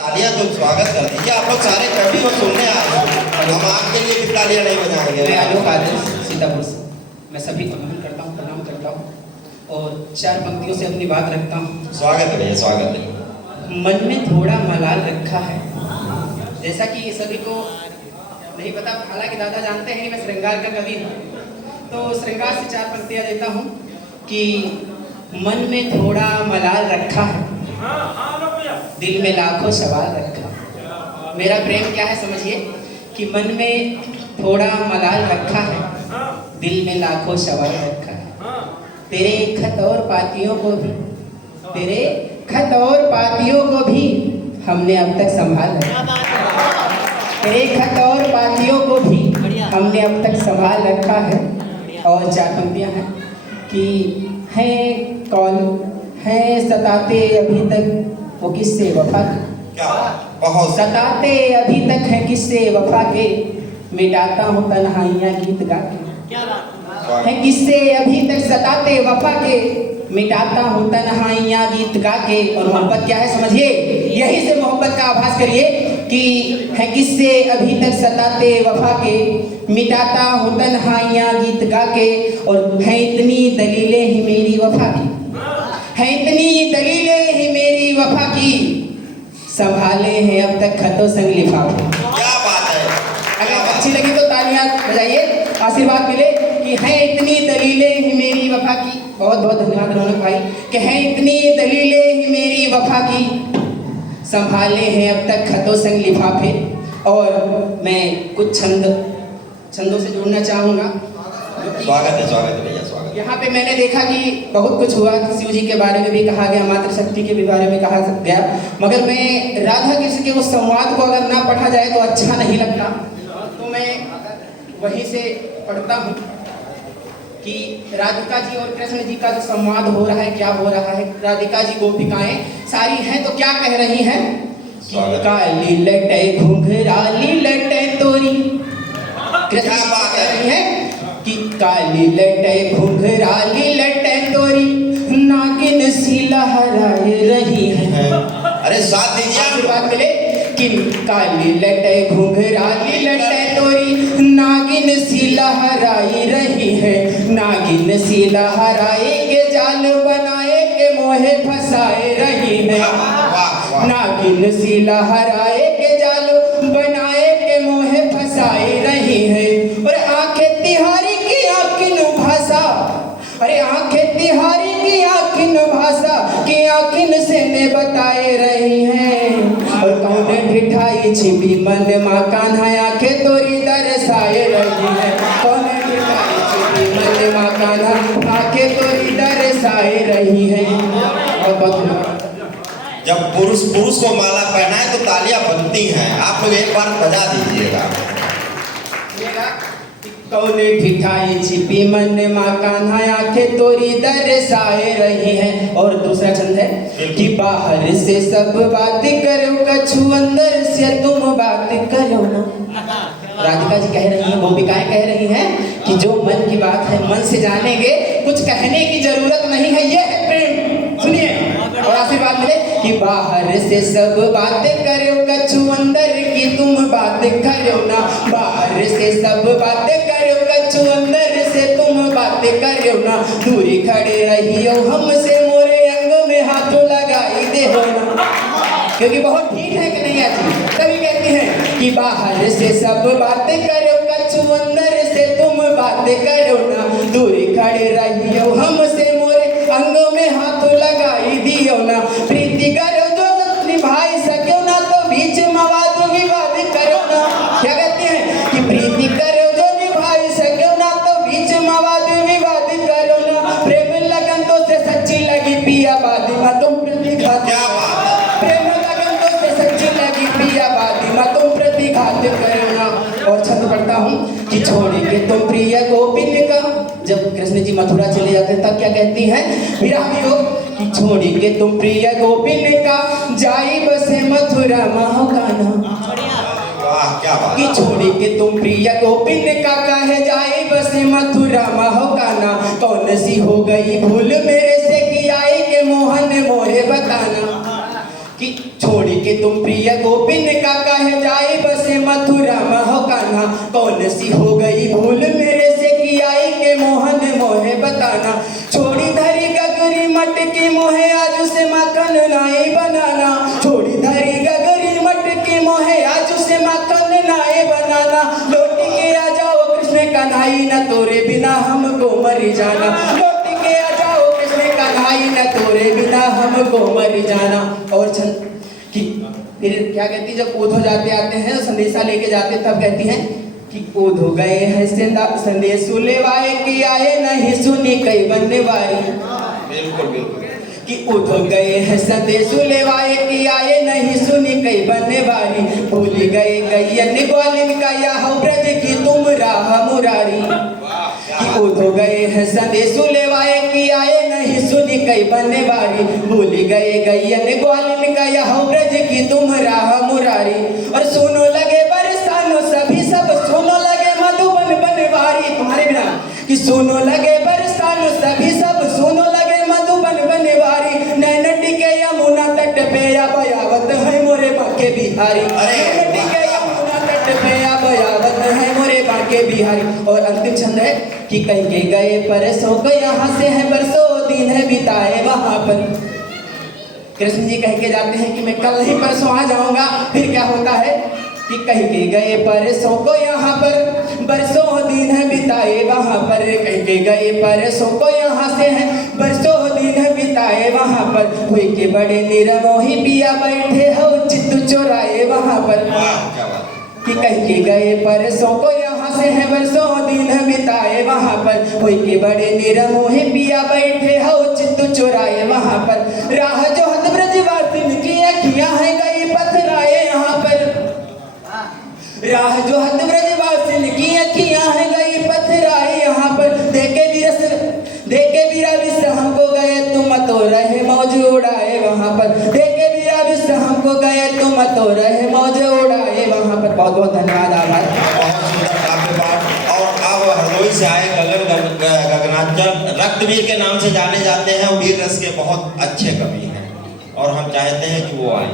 तालियां तो स्वागत कर दीजिए। आप लोग सारे कभी और सुनने आए हो, हम आपके लिए भी तालियां नहीं बजाएंगे। मैं आलोक आदर्श सीतापुर से मैं सभी को नमन करता हूँ, प्रणाम करता हूँ और चार पंक्तियों से अपनी बात रखता हूँ। स्वागत है भैया, स्वागत है। मन में थोड़ा मलाल रखा है, जैसा कि सभी को नहीं पता, हालांकि दादा जानते हैं मैं श्रृंगार का कवि हूँ, तो श्रृंगार से चार पंक्तियाँ देता हूँ कि मन में थोड़ा मलाल रखा है, दिल में लाखों सवाल रखा। मेरा प्रेम क्या है समझिए कि मन में थोड़ा मलाल रखा है, दिल में लाखों सवाल रखा है। तेरे खत और पातियों को भी, तेरे खत और पातियों को भी हमने अब तक संभाल रखा। तेरे खत और पातियों को भी हमने अब तक संभाल रखा है। और चार पंक्तियां हैं कि है कौन है सताते अभी तक वो किससे वफा के, क्या बहुत सताते अभी तक है किससे वफा के, मिटाता हूँ तन्हाइयाँ गीत गा के। है किससे अभी तक सताते वफा के, मिटाता हूँ तन्हाइयाँ गीत गा के। और मोहब्बत क्या है समझिए, यही से मोहब्बत का आभास करिए कि है किससे अभी तक सताते वफा के, मिटाता हूँ तन्हाइयाँ गीत गा के। और है इतनी दलीलें ही मेरी वफा की, है इतनी दलीलें ही मेरी वफा की, संभाले हैं अब तक खतों संग लिफाफे। क्या बात है। अगर अच्छी लगी तो तालियां बजाइए, आशीर्वाद मिले कि है इतनी दलीलें ही मेरी वफा की। बहुत बहुत धन्यवाद रौनक भाई कि है इतनी दलीलें ही मेरी वफा की, संभाले हैं अब तक खतों संग लिफाफे। और मैं कुछ छंदों से जोड़ना चाहूँगा। स्वागत है, स्वागत है भैया, स्वागत है। यहाँ पे मैंने देखा कि बहुत कुछ हुआ, शिव जी के बारे में भी कहा गया, मातृशक्ति के भी बारे में कहा गया, मगर मैं राधा कृष्ण के उस संवाद को अगर ना पढ़ा जाए तो अच्छा नहीं लगता। तो मैं वहीं से पढ़ता हूँ कि राधिका जी और कृष्ण जी का जो संवाद हो रहा है, क्या हो रहा है। राधिका जी गोपिकाएं सारी हैं तो क्या कह रही हैं, काली लटे घुंघराली लटे तोरी। कृष्ण कह रही है कि काली लटे घुंघराली लटे तोरी, नागिन सी लहराए रही है। अरे साथ दीजिए, आशीर्वाद मिले कि काली लटे घुंघराली लटे तोरी, नागिन सी लहराई रही है। नागिन सी लहराए के जाल बनाए के मोहे फंसाए रही है। नागिन सी लहराए के जाल बनाए के मोहे फंसाए रही है। और आंखें तिहारी की आंखिन भाषा, अरे आंखें तिहारी की आंखिन भाषा की आंखिन से ने बताए रही हैं। और कौन ढिठाई छिपी मन माँ कान्हा आंखें तोरी दरसाए रही है। कौन ढिठाई छिपी मन माँ कान्हा आंखें तोरी दरसाए रही है। और बहुत जब पुरुष को माला पहनाए तो तालियां बनती हैं। आप लोग एक बार बजा दीजिएगा। कौन ठिठाई छिपी मन माँ कान्हा आंखें तोरी दरसाए रही है। और दूसरा छंद है कि बाहर से सब बात करो कछु अंदर से तुम बात करो ना। राधिका जी कह रही हैं, गोपिकाएं कह रही हैं कि जो मन की बात है मन से जानेंगे, कुछ कहने की जरूरत नहीं है, ये है प्रेम। सुनिए और आशीर्वाद मिले कि बाहर से सब बातें करो कछु अंदर की तुम बात करो ना। बाहर से सब बातें करो कछु अंदर से तुम बात करो ना। दूरी खड़े रहियो हमसे मोरे अंग में हाथ लगाई दे हो ना। क्योंकि बहुत ठीक है कि नहीं आती, तभी कहते हैं कि बाहर से सब बातें करो कछु अंदर से तुम बात करो ना। दूरी खड़े रहियो हमसे मोरे अंगों में हाथ लगाई दियो ना। प्रीति करो जो निभाई सको ना, तो बीच मवाद विवाद करो ना। क्या कहते हैं कि प्रीति करो जो निभाई सको ना, तो बीच मवाद विवाद करो ना। प्रेम लगन तो से सच्ची लगी पिया बादी मा तुम प्रतिघात, प्रेम लगन तो से सच्ची लगी पिया बादी मा तुम प्रतिघात करो ना। और छंद पढ़ता हूँ कि छोड़ेंगे तुम प्रिय गोपिन का। जब कृष्ण जी मथुरा चले जाते हैं तब क्या कहती हैं विरागियों कि छोड़ेंगे तुम प्रिय गोपिन का, जाई बसे मथुरा महाकाना। कि छोड़ेंगे तुम प्रिय गोपिन का, कहे जाई बसे मथुरा महाकाना। कौन सी हो गई भूल मेरे से कि आई के मोहन मोहे बताना। कि छोड़ के कि तुम प्रिय गोपिन का कहे जाए बसे मथुरा महो कान्हा, कौन सी हो गई भूल मेरे से कि आई के मोहन मोहे बताना, छोड़ी धरी गगरी मटकी मोहे आज से माखन नाई बनाना, छोड़ी धरी गगरी मटकी मोहे आज से माखन नाई बनाना, लौट के आ जाओ कृष्ण कन्हई न तोरे बिना हमको मर जाना, लौट के आ जाओ कृष्ण कन्हई न तोरे बिना हमको मर जाना। और छंद कि फिर क्या कहती, जब ओध हो जाते आते हैं संदेशा लेके जाते तब कहती हैं कि ओध हो गए हैं संदेश लेवाए कि आए नहीं सुनी कई बनने वाली। बिल्कुल बिल्कुल कि ओध हो गए हैं संदेश लेवाए कि आए नहीं सुनी कई बनने वाली, भूल गए गैयन ग्वालिन का यह ब्रज की तुम राह मुरारी। कि ओध हो गए हैं संदेश लेवाए कि आए नहीं सुनी कई बनने वाली, भूल गए गैयन ग्वालिन का यह ब्रज की तुम राह मुरारी। और सुनो लगे बरसानो सभी सब सुनो लगे मधुबन बनवारी तुम्हारे बिना, कि सुनो लगे बरसानो सभी सब सुनो लगे मधुबन बनवारी, नैन टिके यमुना तट पे अब आवत है मोरे बांके बिहारी, नैन टिके यमुना तट पे अब आवत है मोरे बांके बिहारी। और अंतिम छंद है कि कहीं के गए परसों को यहाँ से है बरसों दिन है बिताए वहां पर। कृष्ण जी कह के जाते हैं कि मैं कल ही परसों आ जाऊंगा, फिर क्या होता है कि कहीं के गए परसों को यहाँ पर बरसों दिन है बिताए वहां पर, कहीं के गए परसों को यहाँ से है बरसों दिन है बिताए वहां पर, हुई के बड़े निरमोही पिया बैठे हो चित्त चोराए वहां पर। कि कहीं के गए परसों को यहाँ से है बरसों दिन बिताए वहां पर, हुई के बड़े निरमोही पिया बैठे हो चित्त चोराए वहां पर, राह जो हद ब्रजवासिन की अखियां है गई पथराए यहाँ पर, राह जो हद ब्रजवासिन की अखियां है गई पथराए यहाँ पर, देखे वीरा विश्व हमको गए तुम तो रहे मौज उड़ाए वहां पर, देखे वीरा विश्व हमको गए तुम तो रहे मौज उड़ाए वहां पर। बहुत बहुत धन्यवाद आभार। बहुत सुंदर काव्य पाठ। और अब हरदोई से आए गगनाचल रक्तवीर के नाम से जाने जाते हैं, वीर रस के बहुत अच्छे कवि हैं और हम चाहते हैं कि वो आए।